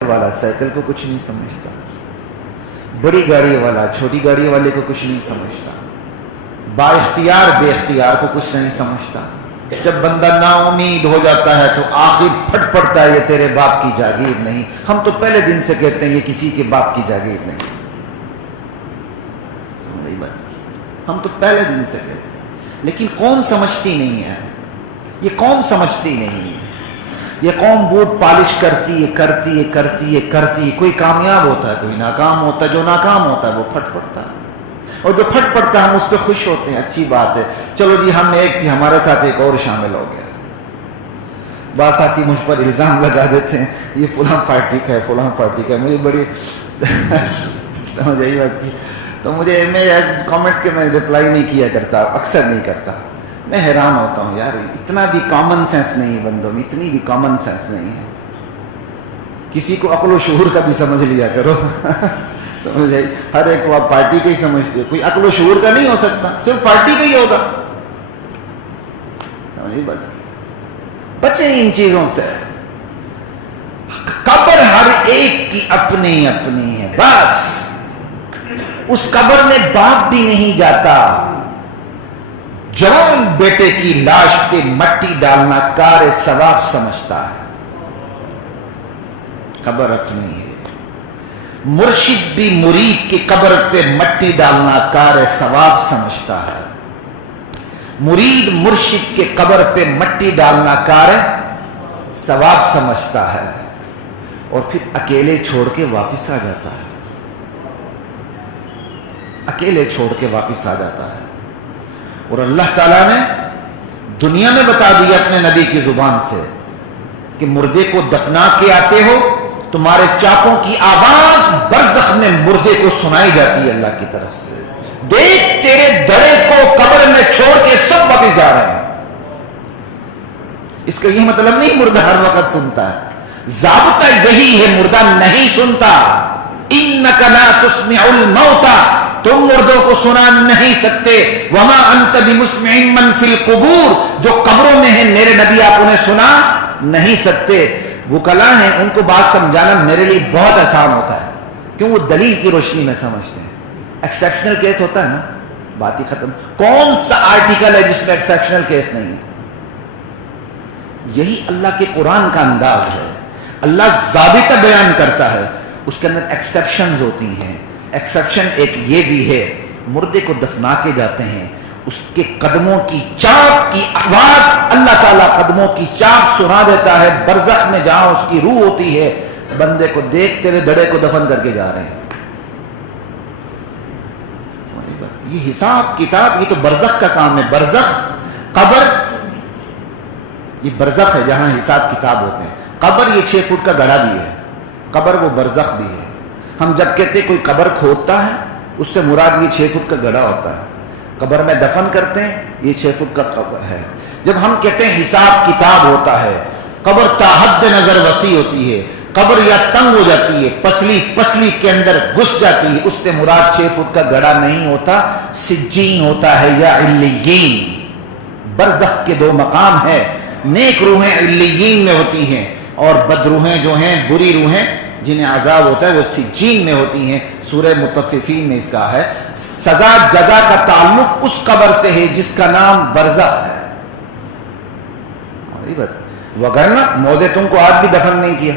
والا سائیکل کو کچھ نہیں سمجھتا، بڑی گاڑی والا چھوٹی گاڑی والے کو کچھ نہیں سمجھتا، با اختیار بے اختیار کو کچھ نہیں سمجھتا۔ جب بندہ نا امید ہو جاتا ہے تو آخر پھٹ پڑتا ہے، یہ تیرے باپ کی جاگیر نہیں۔ ہم تو پہلے دن سے کہتے ہیں یہ کسی کے باپ کی جاگیر نہیں، ہم تو پہلے دن سے کہتے ہیں، لیکن قوم سمجھتی نہیں ہے، یہ قوم سمجھتی نہیں ہے۔ یہ قوم بوٹ پالش کرتی ہے، کوئی کامیاب ہوتا ہے کوئی ناکام ہوتا ہے، جو ناکام ہوتا ہے وہ پھٹ پڑتا ہے، اور جو پھٹ پڑتا ہے ہم اس پہ خوش ہوتے ہیں، اچھی بات ہے، چلو جی ہم ایک تھی، ہمارے ساتھ ایک اور شامل ہو گیا۔ بعض ساتھی مجھ پر الزام لگا دیتے ہیں یہ فلاں پارٹی کا ہے، فلاں پارٹی کا ہے، مجھے بڑی سمجھ آئی بات کی، تو مجھے میں کامنٹس کے میں رپلائی نہیں کیا کرتا، اکثر نہیں کرتا۔ میں حیران ہوتا ہوں یار، اتنا بھی کامن سینس نہیں بندوں میں، اتنی بھی کامن سینس نہیں ہے۔ کسی کو عقل و شعور کا بھی سمجھ لیا کرو سمجھ آئی؟ ہر ایک کو آپ پارٹی کا ہی سمجھتے ہو، کوئی عقل و شعور کا نہیں ہو سکتا، صرف پارٹی کا ہی ہوگا۔ بچیں ان چیزوں سے۔ قبر ہر ایک کی اپنی اپنی ہے، بس اس قبر میں باپ بھی نہیں جاتا۔ جوان بیٹے کی لاش پہ مٹی ڈالنا کار ثواب سمجھتا ہے، قبر اپنی ہے۔ مرشد بھی مرید کی قبر پہ مٹی ڈالنا کار ثواب سمجھتا ہے، مرید مرشد کے قبر پہ مٹی ڈالنا کار ثواب سمجھتا ہے، اور پھر اکیلے چھوڑ کے واپس آ جاتا ہے، اکیلے چھوڑ کے واپس آ جاتا ہے۔ اور اللہ تعالیٰ نے دنیا میں بتا دیا اپنے نبی کی زبان سے کہ مردے کو دفنا کے آتے ہو، تمہارے چاپوں کی آواز برزخ میں مردے کو سنائی جاتی ہے اللہ کی طرف سے، دیکھ تیرے دڑے کو قبر میں چھوڑ کے سب واپس جا رہے ہیں۔ اس کا یہ مطلب نہیں مردہ ہر وقت سنتا ہے، ضابطہ یہی ہے مردہ نہیں سنتا۔ اِنَّكَ لَا تُسْمِعُ الْمَوْتَى، تم مردوں کو سنا نہیں سکتے۔ وَمَا أَنْتَ بِمُسْمِعٍ مَّن فِي الْقُبُورِ، جو قبروں میں ہیں میرے نبی آپ انہیں سنا نہیں سکتے۔ وکلا ہیں، ان کو بات سمجھانا میرے لیے بہت آسان ہوتا ہے، کیوں وہ دلیل کی روشنی میں سمجھتے ہیں۔ ایکسیپشنل کیس ہوتا ہے نا، بات ہی ختم۔ کون سا آرٹیکل ہے جس میں ایکسیپشنل کیس نہیں ہے؟ یہی اللہ کے قرآن کا انداز ہے، اللہ ضابطہ بیان کرتا ہے، اس کے اندر ایکسیپشنز ہوتی ہیں۔ ایکسیپشن ایک یہ بھی ہے، مردے کو دفنا کے جاتے ہیں، اس کے قدموں کی چاپ کی آواز اللہ تعالیٰ قدموں کی چاپ سنا دیتا ہے برزخ میں، جہاں اس کی روح ہوتی ہے، بندے کو دیکھ تیرے دڑے کو دفن کر کے جا رہے ہیں۔ یہ حساب کتاب، یہ تو برزخ کا کام ہے۔ برزخ، قبر، یہ برزخ ہے جہاں حساب کتاب ہوتے ہیں۔ قبر یہ 6 فٹ کا گڑھا بھی ہے، قبر وہ برزخ بھی ہے۔ ہم جب کہتے ہیں کوئی قبر کھودتا ہے، اس سے مراد یہ 6 فٹ کا گڑھا ہوتا ہے۔ قبر میں دفن کرتے ہیں، یہ 6 فٹ کا قبر ہے۔ جب ہم کہتے ہیں حساب کتاب ہوتا ہے، قبر تا حد نظر وسیع ہوتی ہے، قبر یا تنگ ہو جاتی ہے، پسلی کے اندر گھس جاتی ہے، اس سے مراد 6 فٹ کا گڑھا نہیں ہوتا، سجین ہوتا ہے یا علیین۔ برزخ کے 2 مقام ہیں، نیک روحیں علیین میں ہوتی ہیں، اور بد روحیں جو ہیں، بری روحیں جنہیں عذاب ہوتا ہے، وہ سجین میں ہوتی ہیں۔ سورہ مطففین میں اس کا ہے، سزا جزا کا تعلق اس قبر سے ہے جس کا نام برزخ ہے۔ وگرنہ موزے تم کو آج بھی دفن نہیں کیا۔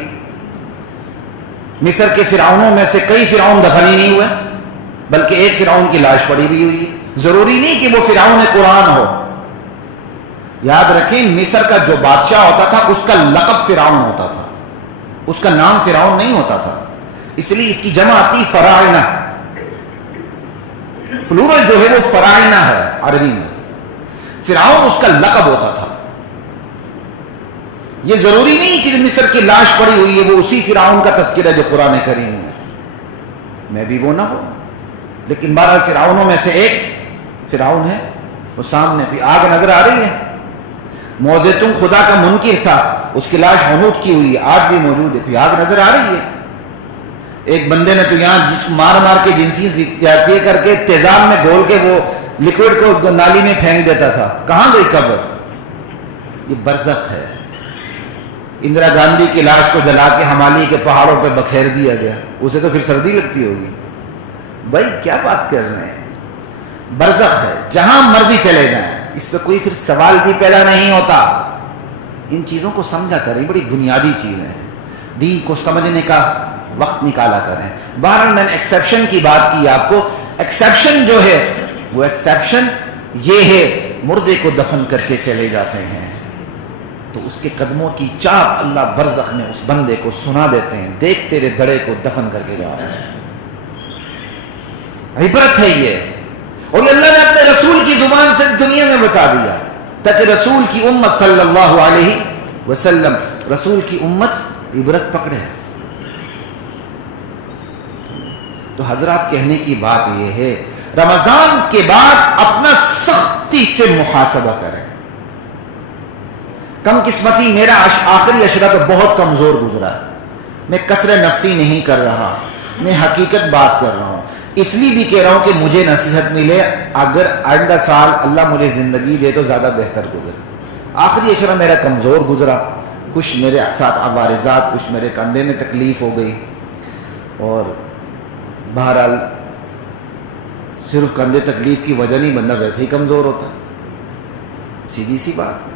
مصر کے فرعونوں میں سے کئی فرعون دفن ہی نہیں ہوئے، بلکہ ایک فرعون کی لاش پڑی بھی ہوئی ہے۔ ضروری نہیں کہ وہ فرعون قرآن ہو۔ یاد رکھیں، مصر کا جو بادشاہ ہوتا تھا اس کا لقب فرعون ہوتا تھا، اس کا نام فرعون نہیں ہوتا تھا، اس لیے اس کی جمع آتی فراعنہ، پلورل جو ہے وہ فراعنہ ہے عربی میں۔ فرعون اس کا لقب ہوتا تھا۔ یہ ضروری نہیں کہ مصر کی لاش پڑی ہوئی ہے وہ اسی فرعون کا تذکرہ جو قرآن کریم میں بھی وہ نہ ہو، لیکن بہرحال فرعونوں میں سے ایک فرعون ہے، وہ سامنے بھی آگ نظر آ رہی ہے۔ موزتم خدا کا منکر تھا، اس کی لاش حنوط کی ہوئی ہے، آج بھی موجود ہے، کوئی آگ نظر آ رہی ہے۔ ایک بندے نے تو یہاں جسم مار کے جنسی زیادتی کر کے تیزاب میں گھول کے وہ لکوڈ کو نالی میں پھینک دیتا تھا، کہاں گئی قبر؟ یہ برزخ ہے، اندرا گاندھی کی لاش کو جلا کے ہمالی کے پہاڑوں پہ بکھیر دیا گیا، اسے تو پھر سردی لگتی ہوگی. بھائی کیا بات کر رہے ہیں؟ برزخ ہے، جہاں مرضی چلے جائیں، اس پہ کوئی پھر سوال بھی پیدا نہیں ہوتا. ان چیزوں کو سمجھا کریں، بڑی بنیادی چیزیں ہیں. دین کو سمجھنے کا وقت نکالا کریں. بہرحال میں نے ایکسیپشن کی بات کی آپ کو. ایکسیپشن جو ہے وہ ایکسیپشن یہ ہے، مردے کو دفن کر کے چلے جاتے ہیں تو اس کے قدموں کی چاپ اللہ برزخ میں اس بندے کو سنا دیتے ہیں، دیکھ تیرے دڑے کو دفن کر کے جا رہے ہیں. عبرت ہے یہ، اور یہ اللہ نے اپنے رسول کی زبان سے دنیا میں بتا دیا تاکہ رسول کی امت صلی اللہ علیہ وسلم، رسول کی امت عبرت پکڑے. تو حضرات کہنے کی بات یہ ہے، رمضان کے بعد اپنا سختی سے محاسبہ کریں. کم قسمتی میرا آخری عشرہ تو بہت کمزور گزرا ہے. میں کسر نفسی نہیں کر رہا، میں حقیقت بات کر رہا ہوں. اس لیے بھی کہہ رہا ہوں کہ مجھے نصیحت ملے، اگر آئندہ سال اللہ مجھے زندگی دے تو زیادہ بہتر گزرے. آخری عشرہ میرا کمزور گزرا، کچھ میرے ساتھ عوارضات، کچھ میرے کندھے میں تکلیف ہو گئی، اور بہرحال صرف کندھے تکلیف کی وجہ نہیں، بندہ ویسے ہی کمزور ہوتا، سیدھی سی بات.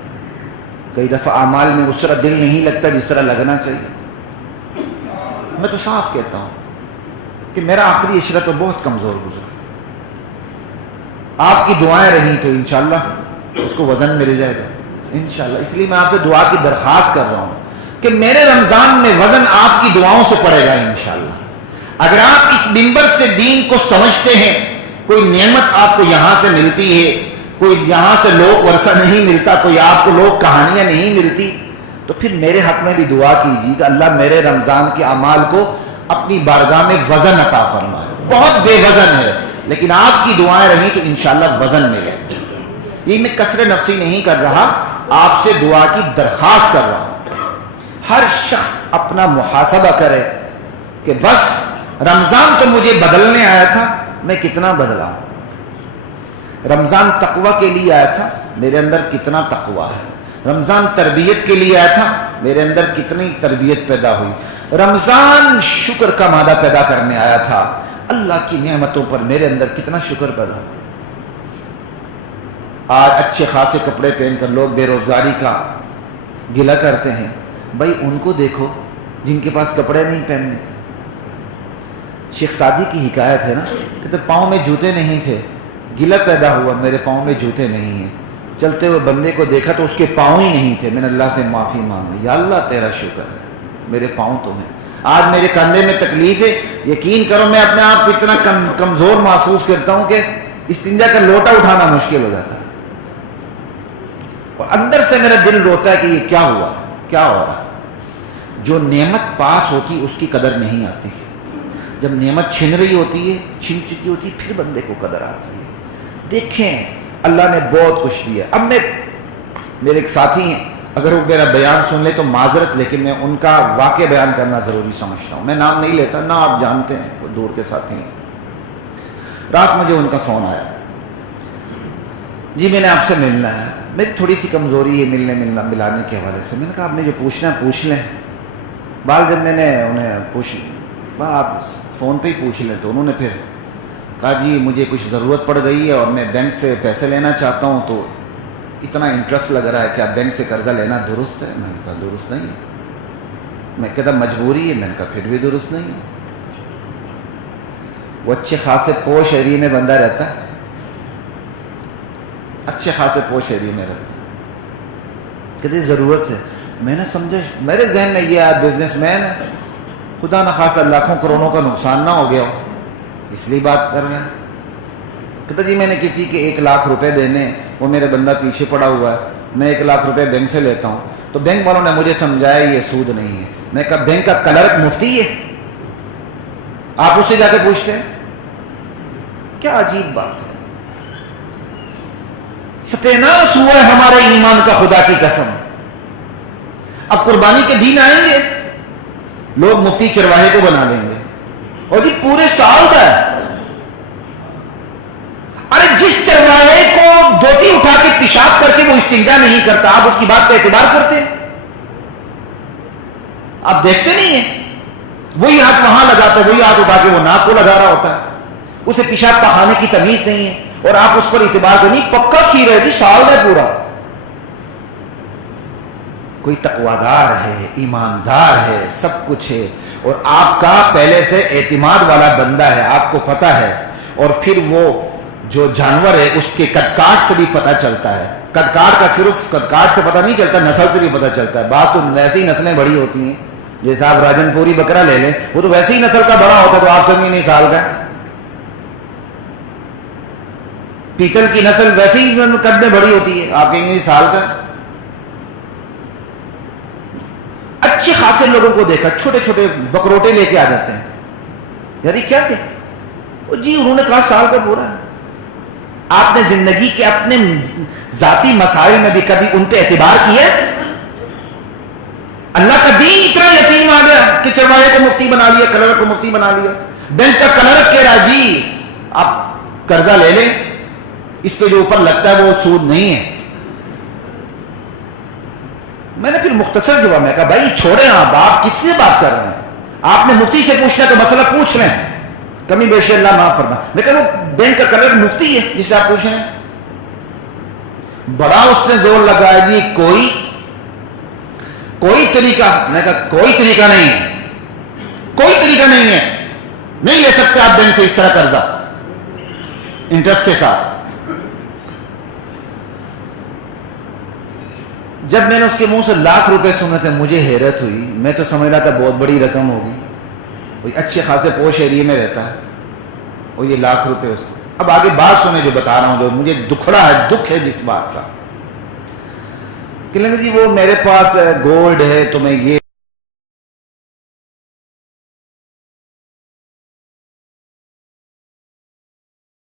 کئی دفعہ اعمال میں اس طرح دل نہیں لگتا جس طرح لگنا چاہیے. میں تو صاف کہتا ہوں کہ میرا آخری عشرہ تو بہت کمزور گزرا. آپ کی دعائیں رہیں تو انشاءاللہ اس کو وزن مل جائے گا انشاءاللہ. اس لیے میں آپ سے دعا کی درخواست کر رہا ہوں کہ میرے رمضان میں وزن آپ کی دعاؤں سے پڑے گا انشاءاللہ. اگر آپ اس منبر سے دین کو سمجھتے ہیں، کوئی نعمت آپ کو یہاں سے ملتی ہے، کوئی یہاں سے لوک ورثہ نہیں ملتا، کوئی آپ کو لوگ کہانیاں نہیں ملتی، تو پھر میرے حق میں بھی دعا کیجیے کہ اللہ میرے رمضان کے اعمال کو اپنی بارگاہ میں وزن عطا فرمائے. بہت بے وزن ہے، لیکن آپ کی دعائیں رہیں تو انشاءاللہ وزن ملے. یہ میں کسر نفسی نہیں کر رہا، آپ سے دعا کی درخواست کر رہا ہوں. ہر شخص اپنا محاسبہ کرے کہ بس رمضان تو مجھے بدلنے آیا تھا، میں کتنا بدلا ہوں. رمضان تقوی کے لیے آیا تھا، میرے اندر کتنا تقوی ہے. رمضان تربیت کے لیے آیا تھا، میرے اندر کتنی تربیت پیدا ہوئی. رمضان شکر کا مادہ پیدا کرنے آیا تھا، اللہ کی نعمتوں پر میرے اندر کتنا شکر پیدا ہو. آج اچھے خاصے کپڑے پہن کر لوگ بے روزگاری کا گلہ کرتے ہیں. بھائی ان کو دیکھو جن کے پاس کپڑے نہیں پہننے. شیخ سعدی کی حکایت ہے نا، کہتے پاؤں میں جوتے نہیں تھے، گلہ پیدا ہوا میرے پاؤں میں جوتے نہیں ہیں. چلتے ہوئے بندے کو دیکھا تو اس کے پاؤں ہی نہیں تھے، میں نے اللہ سے معافی مانگی، یا اللہ تیرا شکر ہے میرے پاؤں تو ہیں. آج میرے کندھے میں تکلیف ہے، یقین کرو میں اپنے آپ کو اتنا کمزور محسوس کرتا ہوں کہ استنجا کا لوٹا اٹھانا مشکل ہو جاتا ہے، اور اندر سے میرا دل روتا ہے کہ یہ کیا ہوا، کیا ہو رہا. جو نعمت پاس ہوتی اس کی قدر نہیں آتی. جب نعمت چھن رہی ہوتی ہے، چھن چکی ہوتی ہے، پھر بندے کو قدر آتی ہے. دیکھیں اللہ نے بہت کچھ دیا. اب میرے ایک ساتھی ہیں، اگر وہ میرا بیان سن لے تو معذرت، لیکن میں ان کا واقعہ بیان کرنا ضروری سمجھتا ہوں. میں نام نہیں لیتا، نہ آپ جانتے ہیں، وہ دور کے ساتھی ہیں. رات مجھے ان کا فون آیا، جی میں نے آپ سے ملنا ہے، میری تھوڑی سی کمزوری ہے ملانے کے حوالے سے. میں نے کہا آپ نے جو پوچھنا ہے پوچھ لیں. جب میں نے انہیں آپ فون پہ ہی پوچھ لیں، تو انہوں نے پھر کہا جی مجھے کچھ ضرورت پڑ گئی ہے اور میں بینک سے پیسے لینا چاہتا ہوں، تو اتنا انٹرسٹ لگ رہا ہے کہ آپ بینک سے قرضہ لینا درست ہے؟ میں نے کہا درست نہیں ہے. میں کہتا مجبوری ہے؟ میں نے کہا پھر بھی درست نہیں ہے. وہ اچھے خاصے پوش ایریے میں بندہ رہتا ہے، اچھے خاصے پوش ایریے میں رہتا ہے، کہتے ضرورت ہے. میں نے سمجھا، میرے ذہن میں یہ آپ بزنس مین ہے، خدا نہ خاصا لاکھوں کروڑوں کا نقصان نہ ہو گیا ہو اس لیے بات کر رہے ہیں. کہتا جی میں نے کسی کے 1 لاکھ روپے دینے، وہ میرا بندہ پیچھے پڑا ہوا ہے، میں 1 لاکھ روپے بینک سے لیتا ہوں، تو بینک والوں نے مجھے سمجھایا یہ سود نہیں ہے. میں کہا بینک کا کلرک مفتی ہے، آپ اس سے جا کے پوچھتے ہیں؟ کیا عجیب بات ہے. ستیناس ہوا ہے ہمارے ایمان کا، خدا کی قسم. اب قربانی کے دن آئیں گے، لوگ مفتی چرواہے کو بنا لیں گے، اور یہ پورے سال کا ہے. ارے جس چرواہے کو دھوتی اٹھا کے پیشاب کر کے وہ استنجا نہیں کرتا، آپ اس کی بات پہ اعتبار کرتے ہیں؟ آپ دیکھتے نہیں ہیں، وہی ہاتھ وہاں لگاتا ہے، وہی ہاتھ اٹھا کے وہ ناک کو لگا رہا ہوتا ہے، اسے پیشاب پخانے کی تمیز نہیں ہے، اور آپ اس پر اعتبار کو نہیں، پکا کھیر ہے جی، سال ہے پورا. کوئی تقوادار ہے، ایماندار ہے، سب کچھ ہے، اور آپ کا پہلے سے اعتماد والا بندہ ہے، آپ کو پتہ ہے. اور پھر وہ جو جانور ہے اس کے قد کاٹ سے بھی پتہ چلتا ہے. قد کاٹ کا صرف قد کاٹ سے پتہ نہیں چلتا، نسل سے بھی پتہ چلتا ہے. بعض تو ویسی ہی نسلیں بڑی ہوتی ہیں، جیسے آپ راجن پوری بکرا لے لیں، وہ تو ویسے ہی نسل کا بڑا ہوتا ہے، تو آپ سے بھی نہیں سال کا. پیتل کی نسل ویسے ہی قد میں بڑی ہوتی ہے، آپ کہیں گے سال کا. اچھے خاصے لوگوں کو دیکھا چھوٹے چھوٹے بکروٹے لے کے آ جاتے ہیں، یار یہ کیا جی انہوں نے کہا سال کا پورا. آپ نے زندگی کے اپنے ذاتی مسائل میں بھی کبھی ان پہ اعتبار کیا؟ اللہ کا دین اتنا یتیم آ گیا کہ چرواہے کو مفتی بنا لیا، کلرک کو مفتی بنا لیا. بینک کا کلرک کہہ رہا جی آپ قرضہ لے لیں، اس پہ جو اوپر لگتا ہے وہ سود نہیں ہے. میں نے پھر مختصر جواب میں کہا بھائی چھوڑیں آپ کس سے بات کر رہے ہیں؟ آپ نے مفتی سے پوچھنا تو مسئلہ پوچھ لیں، کمی بیشی اللہ معاف فرما. میں کہا وہ بینک کا کلرک مفتی ہے جس سے آپ پوچھ رہے ہیں. بڑا اس نے زور لگایا جی کوئی طریقہ. میں کہا کوئی طریقہ نہیں ہے، کوئی طریقہ نہیں ہے، نہیں لے سکتے آپ بینک سے اس طرح قرضہ انٹرسٹ کے ساتھ. جب میں نے اس کے منہ سے لاکھ روپے سنے تھے مجھے حیرت ہوئی. میں تو سمجھ رہا تھا بہت بڑی رقم ہوگی، کوئی اچھے خاصے پوش ایریے میں رہتا ہے، اور یہ لاکھ روپے اس کو. اب آگے بات سنے جو بتا رہا ہوں، جو مجھے دکھڑا ہے، دکھ ہے جس بات کا، کہ لیں گے جی وہ میرے پاس گولڈ ہے تو میں یہ